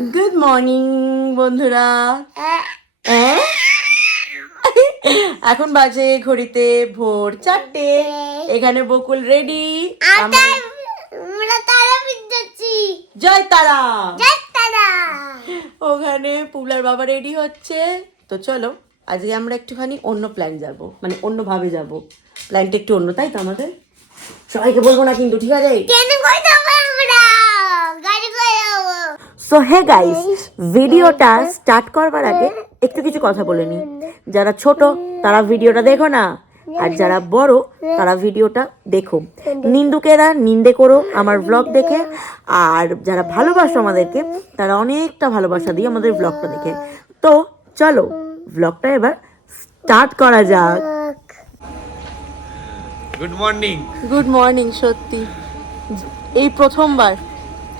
Good morning বন্ধুরা? এখন বাজে ঘড়িতে ভোর চারটে। এখানে বকুল রেডি জয় তারা। ওখানে পুবলার বাবা রেডি হচ্ছে। তো চলো আজকে আমরা একটুখানি অন্য প্ল্যান যাব। মানে অন্যভাবে যাব। প্ল্যানটা একটু অন্য তাই তো আমাদের? সবাইকে বলব না কিন্তু ঠিক আছে? কেন কই আমরা? সো হে গাইস ভিডিওটা স্টার্ট করবার আগে একটু কিছু কথা বলে নিই। যারা ছোট তারা ভিডিওটা দেখো না। আর যারা বড় তারা ভিডিওটা দেখো। নিন্দুকেরা নিন্দে করো আমার ব্লগ দেখে। আর যারা ভালোবাসো আমাদেরকে তারা অনেকটা ভালোবাসা দিয়ে আমাদের ব্লগটা দেখে। তো চলো ব্লগটা এবার স্টার্ট করা যাক। গুড মর্নিং গুড মর্নিং সত্যি। এই প্রথমবার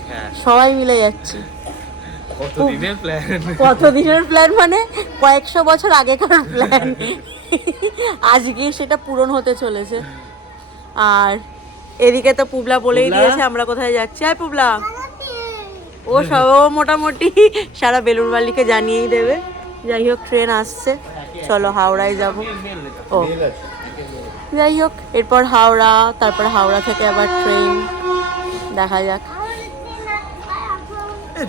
হ্যাঁ। সবাই মিলে যাচ্ছি। কতদিনের প্ল্যান কতদিনের প্ল্যান মানে? কয়েকশো বছর আগেকার প্ল্যান আজকে সেটা পূরণ হতে চলেছে। আর এদিকে তো পুবলা বলেই দিয়েছে আমরা কোথায় যাচ্ছি? আর পুবলা। ও সব মোটামুটি সারা বেলুর বালিকে জানিয়েই দেবে। যাই হোক ট্রেন আসছে। চলো হাওড়ায় যাব। ও। যাই হোক এরপর হাওড়া তারপর হাওড়া থেকে আবার ট্রেন দেখা যাক।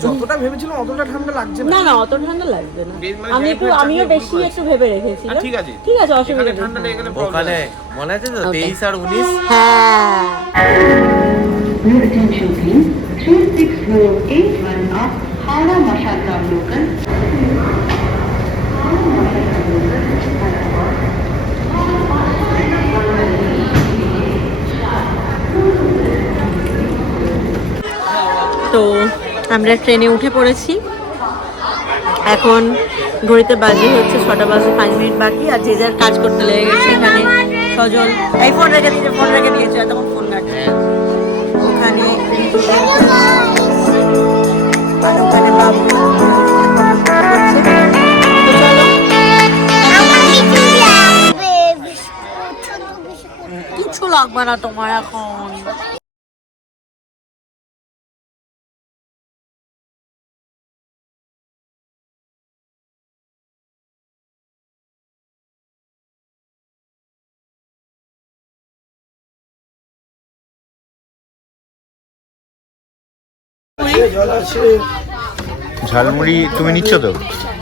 যতটা ভেবেছিলাম অতটা ঠান্ডা লাগছে না। না না অত ঠান্ডা লাগবে না। মানে আমি একটু আমিও বেশি একটু ভেবে রেখেছি ঠিক আছে। ঠিক আছে অসুবিধা ঠান্ডা লেগে গেলে ওখানে মনে আছে তো Okay. তেইশ আর উনিশ? হ্যাঁ। Attention please. 36081 up Howrah Mashalgram local. তো আমরা ট্রেনে উঠে পড়েছি। এখন ঘড়িতে বাজে হচ্ছে ছটা বাজে পাঁচ মিনিট বাকি আর যে যার কাজ করতে লেগে গেছে এখানে সজল। এই ফোন রেখে দিয়েছে ফোন রেখে দিয়েছে তখন ফোন ঘাটছে। ওখানে ওখানে বাবু কিছু লাগবে না তোমার এখন। জল আছে ঝালমুড়ি তুমি নিচ্ছ তো?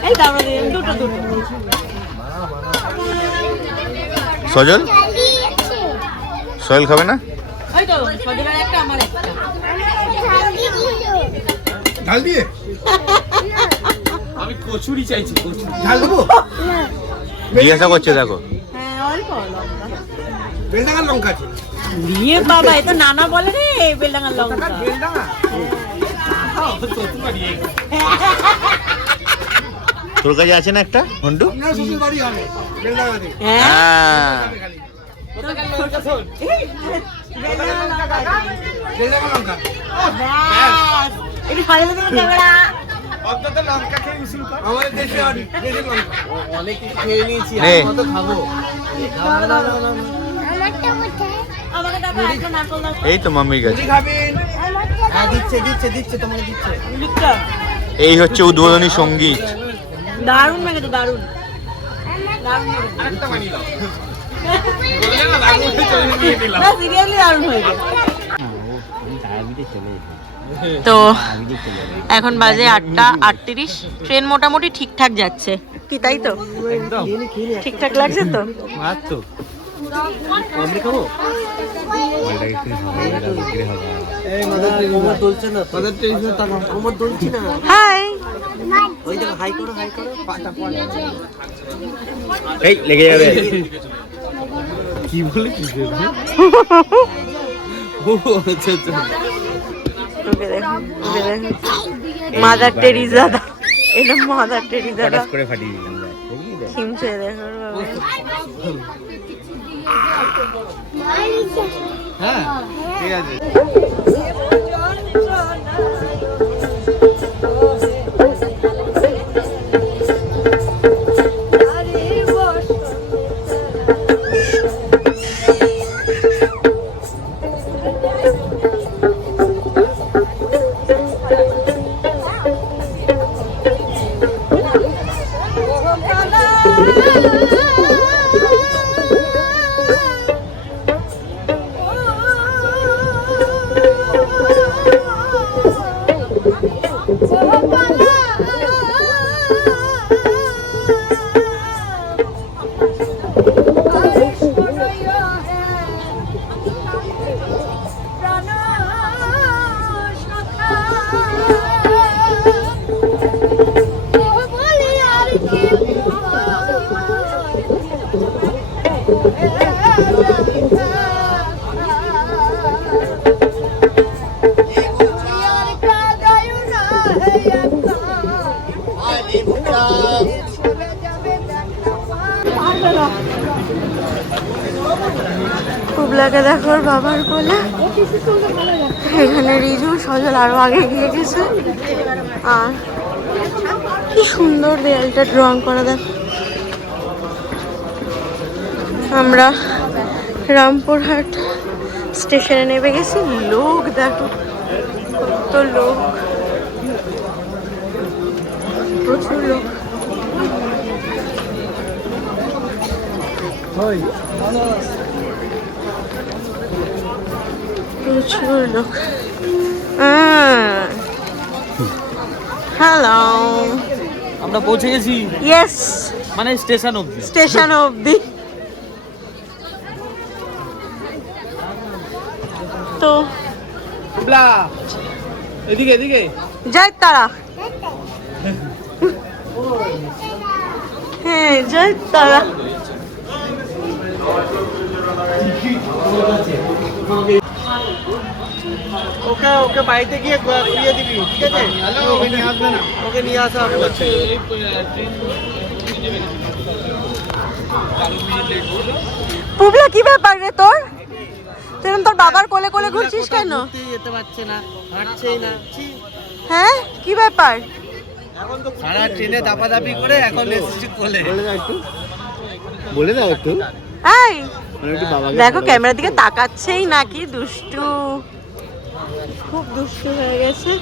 এই তো আমরা দুটো দুটো। সজল? সজল খাবে না? ওই তো সজলের একটা আমার একটা। ঝাল দিয়ে? আমি কচুরি চাইছি কচুরি। ঝাল দেবো? জিজ্ঞাসা করছে দেখো। হ্যাঁ বেলডাঙ্গার লঙ্কা আছে। দিয়ে বাবা এটা নানা বলে রে বেলডাঙ্গার লঙ্কা। বেলডাঙ্গা? তোর কাছে আছে না একটা হন্ডু হ্যাঁ অনেক খেয়ে নিয়েছি এই তো মাম্মির কাছে। খাবেন দিচ্ছে দিচ্ছে দিচ্ছে তোমাকে দিচ্ছে। এই হচ্ছে উদ্বোধনী সংগীত। দারুণ মেখেছে দারুণ। দারুণ হয়ে তো এখন বাজে আটটা আটত্রিশ। ট্রেন মোটামুটি ঠিকঠাক যাচ্ছে। কি তাই তো? ঠিকঠাক লাগছে তো? মারাত্মক। হাই। এই লেগে যাবে। কি বলে কি আচ্ছা আচ্ছা। মাদার টেরিজা দা এটা মাদার টেরিজা দা করে ফাটিয়ে দিলাম দেখলি দেখ। হ্যাঁ ঠিক আছে। পুবলাকে দেখো বাবার কোলে। এখানে রিজু, সজল আরও আগে গিয়ে গেছে। আর কি সুন্দর দেয়ালটা ড্রয়িং করা, দেখ। আমরা রামপুরহাট স্টেশনে নেমে গেছি। লোক, দেখো, কত লোক। প্রচুর লোক। প্রচুর লোক হ্যালো আমরা পৌঁছে গেছি ইয়েস মানে স্টেশন অবধি। স্টেশন অবধি। তো। এদিকে এদিকে। জয় তারা। হ্যাঁ জয় তারা। ওকে ওকে বাড়িতে গিয়ে ঘুরিয়ে দিবি ঠিক আছে? ওকে নিয়ে আসবে না। ওকে নিয়ে আসা হবে। না। পুবলা কি ব্যাপার রে তোর? তুই তোর বাবার কোলে কোলে ঘুরছিস কেন? যেতে পারছে না হাঁটছেই না হ্যাঁ? কি ব্যাপার? সারা ট্রেনে দাপাদাপি করে এখন এসেছি কোলে। বলে দাও একটু। এই মানে একটু। এই মানে দেখো ক্যামেরার দিকে তাকাচ্ছেই নাকি দুষ্টু। খুব দুষ্টু হয়ে গেছে।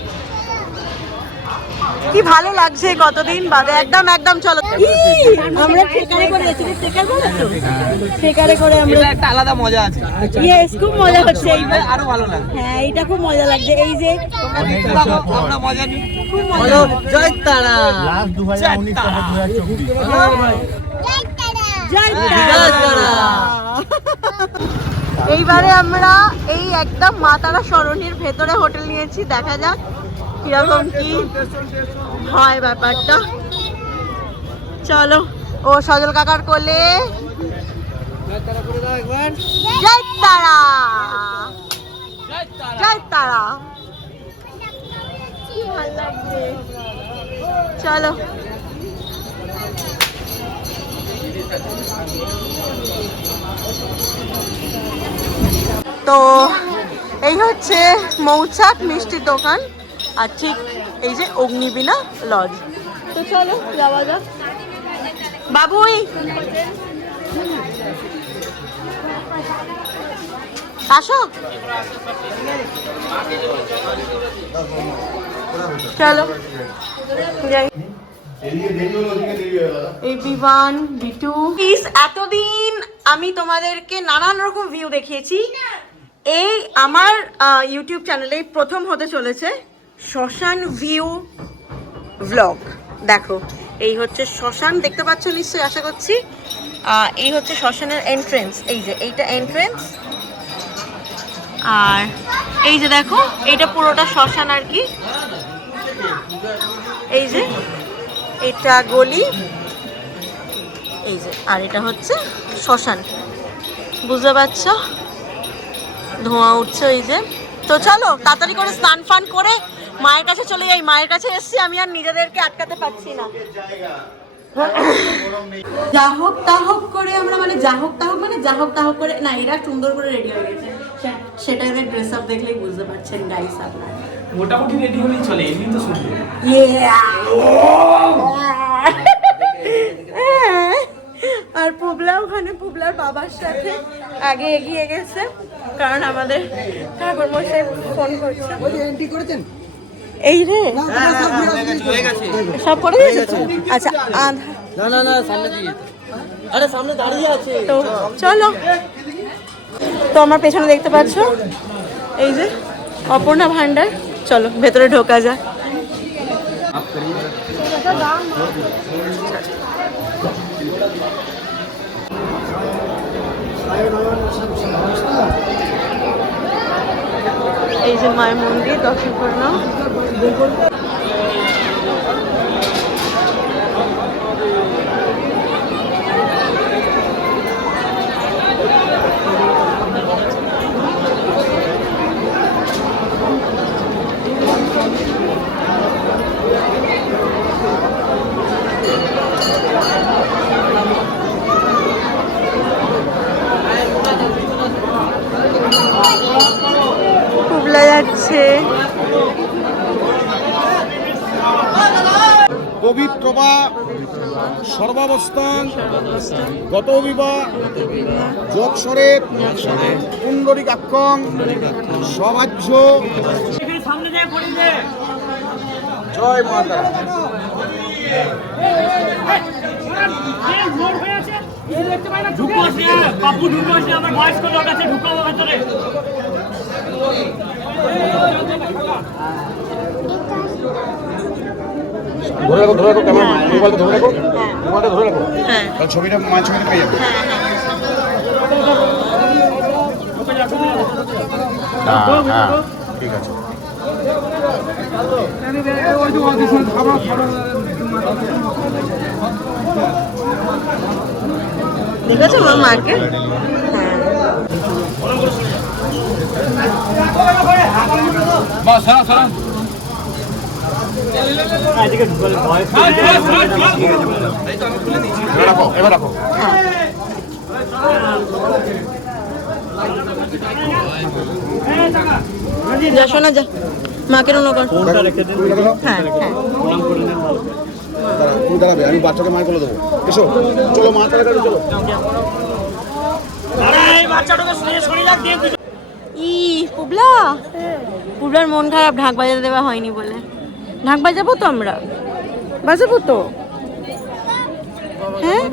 কি ভালো লাগছে কতদিন বাদে। একদম একদম চলো। আমরা ট্রেকারে করে এসেছি। ট্রেকার করে তো? ট্রেকারে করে আমরা একটা আলাদা মজা আছে। ইয়েস খুব মজা হচ্ছে। এইবার আরও ভালো লাগে হ্যাঁ এটা খুব মজা লাগছে। এই যে আমরা মজা নি খুব মজা জয় তারা। লাস্ট 2019 থেকে 2024 এইবারে আমরা এই একদম মা তারা সরণির ভেতরে হোটেল নিয়েছি দেখা যাক কীরকম কি হয় ব্যাপারটা। চলো ও সজল কাকার কোলে। জয় তারা। জয় চলো। তো এই হচ্ছে মৌচাক মিষ্টির দোকান আর ঠিক এই যে অগ্নিবীণা লজ তো চলো যাওয়া যাক। বাবুই! আসো। চলো। যাই। Everyone, B2. প্লিজ এতদিন আমি তোমাদেরকে নানান রকম ভিউ দেখিয়েছি। এই আমার ইউটিউব চ্যানেলে প্রথম হতে চলেছে শ্মশান ভিউ ভ্লগ দেখো, এই হচ্ছে শ্মশান, দেখতে পাচ্ছ নিশ্চয়ই, আশা করছি। এই হচ্ছে শ্মশানের এন্ট্রেন্স এই যে, এইটা এন্ট্রেন্স আর এই যে দেখো, এইটা পুরোটা শ্মশান আর কি। এই যে এটা গলি, এই যে, আর এটা হচ্ছে শ্মশান। বুঝতে পারছ? ধোঁয়া উঠছে ওই যে। তো চলো, তাড়াতাড়ি করে স্নান ফান করে মায়ের কাছে চলে যাই। মায়ের কাছে এসছি, আমি আর নিজেদেরকে আটকাতে পারছি না। যা হোক তা হোক করে আমরা মানে যা হোক তা হোক মানে যা হোক তা হোক করে না, এরা সুন্দর করে রেডি হয়ে গেছে। সেটা এদের ড্রেস আপ দেখলেই বুঝতে পারছেন গাইস আপনারা। মোটামুটি রেডি হলেই চলে এমনি তো শুনবে হ্যাঁ। আর পুবলা ওখানে পুবলার বাবার সাথে আগে এগিয়ে গেছে কারণ আমাদের ঠাকুর মশাই ফোন করছে এন্ট্রি করেছেন এই রে হয়ে গেছে সব করে দিয়েছে তো? আচ্ছা আধা না না না সামনে দিয়ে আরে সামনে দাঁড়িয়ে আছে তো চলো তো আমার পেছনে দেখতে পাচ্ছ এই যে অপর্ণা ভান্ডার চলো ভেতরে ঢোকা যাক। এই যে মায়ের মন্দির দর্শন করে নাও। কুবলা যাচ্ছে। পবিত্র বা সর্বাবস্থান গত বিবাহ যৎসরের পুণ্ডরিকাক্ষং সবাহ্য জয় মাতা ঢুকে আমার বয়স্ক লোক আছে ঢুকাবো ভেতরে ধরে রাখো ধরে রাখো ক্যামেরা মোবাইলটা ধরে রাখো। মোবাইলটা ধরে রাখো। হ্যাঁ। তাহলে ছবিটা মায়ের ছবিটা পেয়ে যাবে। হ্যাঁ হ্যাঁ। ঠিক আছে মা মাকে হ্যাঁ। বাস সারা সারা এবার রাখো যা শোনা যা। মাকে কর। হ্যাঁ হ্যাঁ। তুমি দাঁড়াবে আমি বাচ্চাকে মায়ের করে দেবো। এসো চলো মা তাড়াতাড়ি চলো। ই পুবলা? পুবলার মন খারাপ ঢাক বাজাতে দেওয়া হয়নি বলে। ঢাক বাজাবো তো আমরা? বাজাবো তো। হ্যাঁ?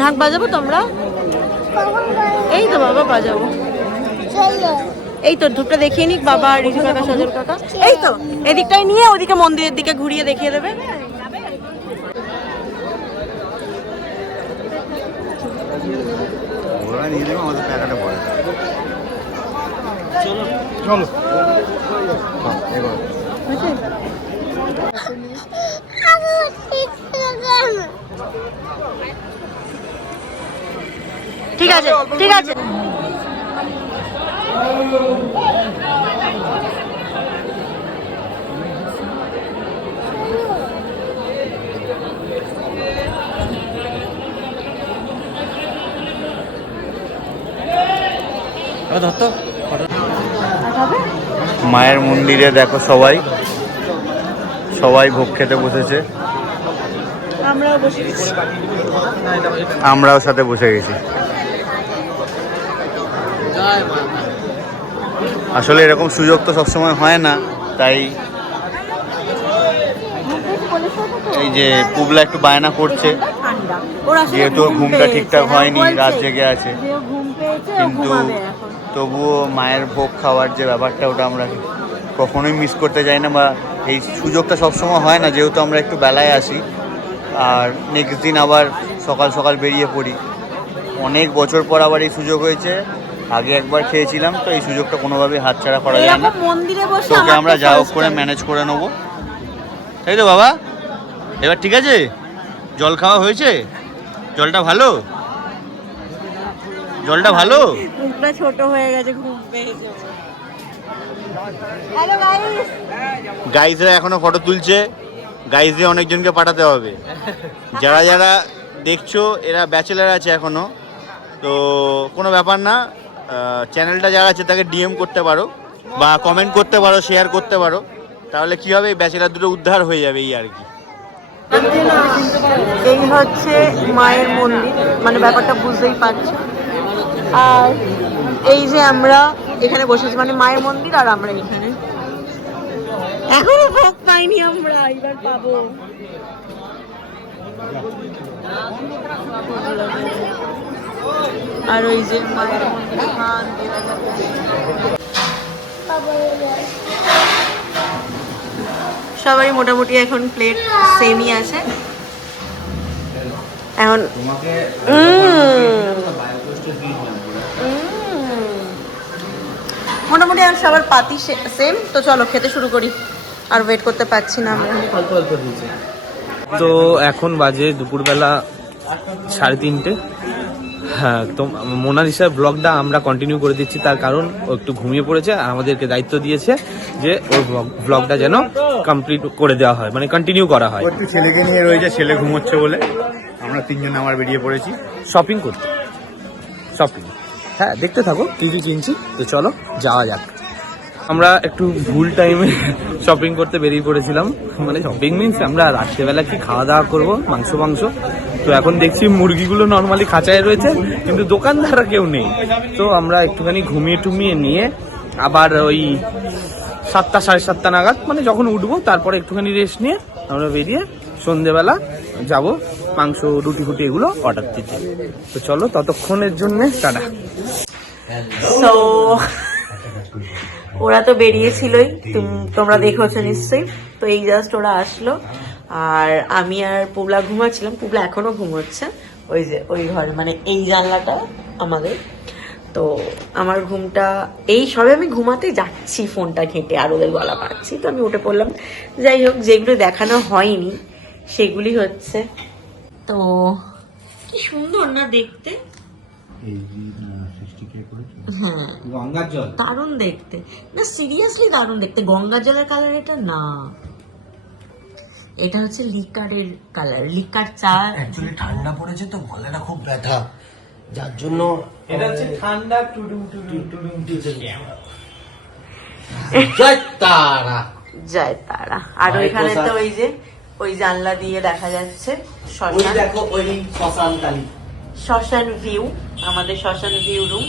ঢাক বাজাবো তো আমরা? এই তো বাবা বাজাবো। এই তো ধূপটা দেখিয়ে নিক বাবা আর রিজু কাকা সজল কাকা। এই তো এদিকটাই নিয়ে ওদিকে মন্দিরের দিকে ঘুরিয়ে দেখিয়ে দেবে। ওরা নিয়ে দেবে আমাদের টাকাটা পড়ে চলো এবার আমি ঠিক লাগাম ঠিক আছে ঠিক আছে মায়ের মন্দিরে দেখো সবাই। সবাই ভোগ খেতে বসেছে। আমরাও বসে গেছি। আমরাও সাথে বসে গেছি। আসলে এরকম সুযোগ তো সবসময় হয় না তাই এই যে পুবলা একটু বায়না করছে। যেহেতু ঘুমটা ঠিকঠাক হ্যাঁ, হয়নি রাত জেগে আছে। কিন্তু তবুও মায়ের ভোগ খাওয়ার যে ব্যাপারটা ওটা আমরা কখনোই মিস করতে যাই না বা এই সুযোগটা সবসময় হয় না যেহেতু আমরা একটু বেলায় আসি। আর নেক্সট দিন আবার সকাল সকাল বেরিয়ে পড়ি। অনেক বছর পর আবার এই সুযোগ হয়েছে। আগে একবার খেয়েছিলাম তো এই সুযোগটা কোনোভাবেই হাতছাড়া করা যায় না। তোকে আমরা যা হোক করে ম্যানেজ করে নেব। তাই তো বাবা? এবার ঠিক আছে? জল খাওয়া হয়েছে? জলটা ভালো? জলটা ভালো? মুখটা ছোট হয়ে গেছে ঘুম পেয়েছে। হ্যালো গাইস গাইজরা এখনও ফটো তুলছে। গাইজে অনেকজনকে পাঠাতে হবে। যারা যারা দেখছ এরা ব্যাচেলার আছে এখনও। তো কোনো ব্যাপার না চ্যানেলটা যারা আছে তাকে ডিএম করতে পারো বা কমেন্ট করতে পারো শেয়ার করতে পারো। তাহলে কি হবে ব্যাচেলার দুটো উদ্ধার হয়ে যাবে এই আর কি। এই হচ্ছে মায়ের মন্দির মানে ব্যাপারটা বুঝতেই পারছ। আর এই যে আমরা এখানে বসেছি মানে মায়ের মন্দির আর আমরা এখানে এখনও ভোগ পাইনি আমরা এবার পাবো আর ওই যে মায়ের মন্দিরে। সবারই মোটামুটি এখন প্লেট সেমই আছে এখন উম। মোটামুটি এখন সবার পাতি সেম তো চলো খেতে শুরু করি। আর ওয়েট করতে পারছি না আমরা তো এখন বাজে দুপুরবেলা সাড়ে তিনটে। হ্যাঁ তো মোনালিসার ব্লগটা আমরা কন্টিনিউ করে দিচ্ছি। তার কারণ ও একটু ঘুমিয়ে পড়েছে আর আমাদেরকে দায়িত্ব দিয়েছে যে ওর ব্লগটা যেন কমপ্লিট করে দেওয়া হয় মানে কন্টিনিউ করা হয়। একটু ছেলেকে নিয়ে রয়েছে ছেলে ঘুমোচ্ছে বলে। আমরা তিনজন আমার বেরিয়ে পড়েছি। শপিং করতে। শপিং হ্যাঁ দেখতে থাকো, কি কি কিনছি। তো চলো, যাওয়া যাক। আমরা একটু ভুল টাইমে শপিং করতে বেরিয়ে পড়েছিলাম। মানে শপিং মিনস আমরা রাত্রেবেলা কি খাওয়া দাওয়া করব, মাংস মাংস? তো এখন দেখছি মুরগিগুলো নর্মালি খাঁচায় রয়েছে, কিন্তু দোকানদাররা কেউ নেই। তো আমরা একটুখানি ঘুমিয়ে টুমিয়ে নিয়ে আবার ওই সাতটা, সাড়ে সাতটা নাগাদ মানে যখন উঠবো, তারপরে একটুখানি রেস্ট নিয়ে আমরা বেরিয়ে সন্ধেবেলা যাব। মাংস, রুটি ফুটি এগুলো অর্ডার দিতে তো চলো, ততক্ষণের জন্য টাটা। তো ওরা তো বেরিয়েছিলই, তুম- তোমরা দেখেছ নিশ্চয়ই। তো এই জাস্ট ওরা আসলো, আর আমি আর পুবলা ঘুমাচ্ছিলাম, পুবলা এখনও ঘুমোচ্ছে। ওই যে, ওই ঘর মানে এই জানলাটা আমাদের। তো আমার ঘুমটা, এই সবে আমি ঘুমাতে যাচ্ছি ফোনটা ঘেঁটে, আর ওদের গলা পাচ্ছি তো আমি উঠে পড়লাম। যাই হোক, যেগুলো দেখানো হয়নি, সেগুলি হচ্ছে তো কি সুন্দর না দেখতে। গঙ্গার জল। দারুণ দেখতে। না সিরিয়াসলি দারুণ দেখতে। গঙ্গা জলের কালার এটা না। এটা হচ্ছে লিকারের কালার লিকার চা অ্যাকচুয়ালি ঠান্ডা পড়েছে তো গলাটা খুব ব্যথা। যার জন্য এটা হচ্ছে ঠান্ডা টুডুম টুডুম টুডুম জয় তারা। যায় তারা। আর ওইখানে তো ওই যে ওই জানলা দিয়ে দেখা যাচ্ছে শ্মশান। দেখো ওই শ্মশান কালী শ্মশান ভিউ আমাদের শ্মশান ভিউ রুম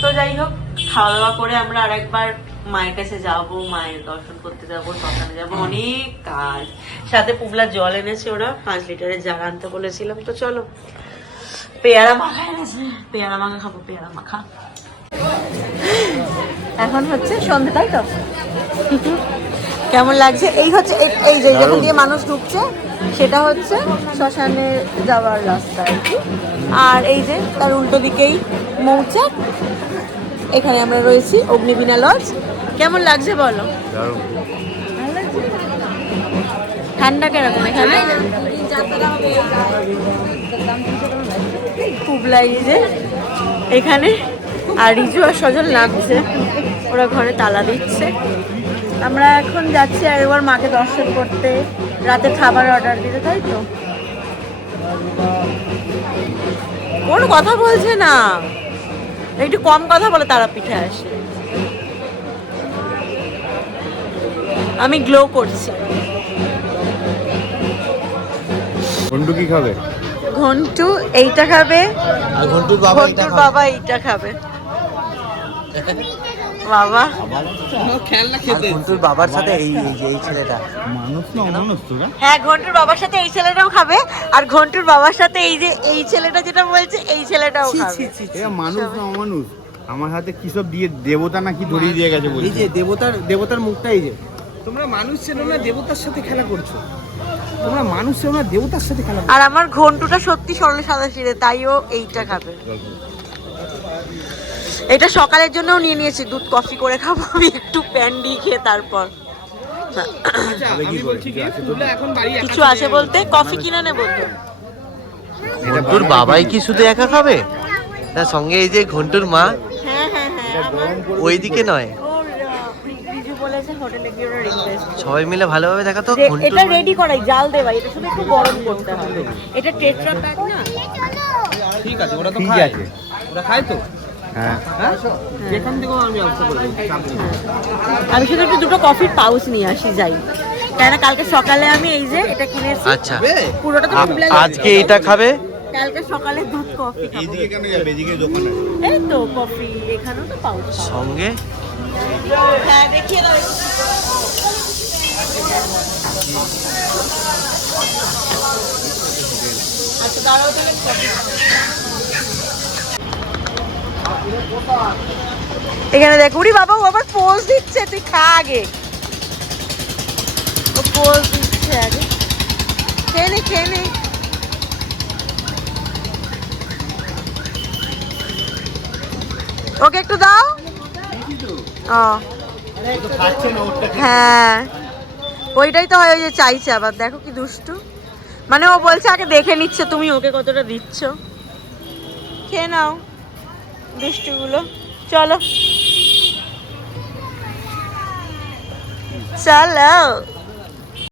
তো যাই হোক খাওয়া দাওয়া করে আমরা আরেকবার মায়ের কাছে যাব মায়ের দর্শন করতে যাব শ্মশানে যাব অনেক কাজ। সাথে পুবলা জল এনেছে ওরা পাঁচ লিটারের জার আনতে বলেছিলাম। তো চলো পেয়ারা মাখা এনেছে পেয়ারা মাখা খাব পেয়ারা মাখা। এখন হচ্ছে সন্ধে তাই তো? কেমন লাগছে? এই হচ্ছে এই- যে যেখান দিয়ে মানুষ ঢুকছে সেটা হচ্ছে শ্মশানে যাওয়ার রাস্তা আর কি। আর এই যে তার উল্টো দিকেই মৌচাক এখানে আমরা রয়েছি অগ্নিবীণা লজ কেমন লাগছে বলো? ঠান্ডা কেরকম এখানে? কুবলাই যে এখানে। আর রিজু আর সজল নামছে ওরা ঘরে তালা দিচ্ছে। আমরা এখন যাচ্ছি আর এবার মাকে দর্শন করতে। রাতে খাবার অর্ডার দিতে তাই তো? কোনো কথা বলছে না। একটু কম কথা বলে তারা পিঠে আসে। আমি গ্লো করছি। ঘন্টু কি খাবে? ঘন্টু এইটা খাবে। ঘন্টুর বাবা এইটা খাবে। বাবা। ঘন্টুর বাবার সাথে এই এই যে এই ছেলেটা। মানুষ না অমানুষ তোরা? হ্যাঁ ঘন্টুর বাবার সাথে এই ছেলেটাও খাবে আর ঘন্টুর বাবার সাথে এই যে এই ছেলেটা যেটা বলছে এই ছেলেটাও খাবে। মানুষ না অমানুষ? আমার হাতে কি সব দিয়ে দেবতা নাকি ধরিয়ে দিয়ে গেছে এই যে দেবতার দেবতার মুখটা এই যে। তোমরা মানুষ ছিল না দেবতার সাথে খেলা করছ? তোমরা মানুষ ছিল না দেবতার সাথে খেলা আর আমার ঘন্টুটা সত্যি সরলে সাদা সিরে তাইও এইটা খাবে। এটা সকালের জন্যও নিয়ে নিয়েছি দুধ কফি করে খাব আমি একটু প্যান্ডি খেয়ে তারপর। এখন বাড়ি কিছু আছে বলতে? কফি কিনে নেব তো ঘন্টুর বাবাই কি শুধু একা খাবে? তার সঙ্গে এই যে ঘন্টুর মা হ্যাঁ হ্যাঁ হ্যাঁ ওইদিকে নয়। সবাই মিলে ভালোভাবে দেখা তো এটা রেডি করাই জাল দেওয়া এটা শুধু একটু গরম করতে হবে। এটা টেট্রা প্যাক না? ঠিক আছে ওরা তো খায়। ওরা খায় তো? হ্যাঁ। হ্যাঁ। আমি শুধু একটু দুটো কফির পাউচ নিয়ে আসি যাই। কেন কালকে সকালে আমি এই যে এটা কিনেছি আচ্ছা। পুরোটা তো আজকে এটা খাবে? কালকে সকালে দুধ কফি এইদিকে কেন যাবে এদিকে দোকান। এই তো কফি এখানেও তো পাউচ সঙ্গে? হ্যাঁ দেখিয়ে দাও। আচ্ছা দাঁড়াও তাহলে এখানে দেখ, উড়ি বাবা, ও আবার পোজ দিচ্ছে, তুই খা আগে। ও পোজ দিচ্ছে আগে। খেয়ে নে খেয়ে ওকে একটু দাও। হ্যাঁ। ওইটাই তো হয়, ওই যে চাইছে আবার। দেখো কি দুষ্টু। মানে ও বলছে, আগে দেখে নিচ্ছে, তুমি ওকে কতটা দিচ্ছ। খেয়ে নাও। দুষ্টুগুলো চলো। চলো।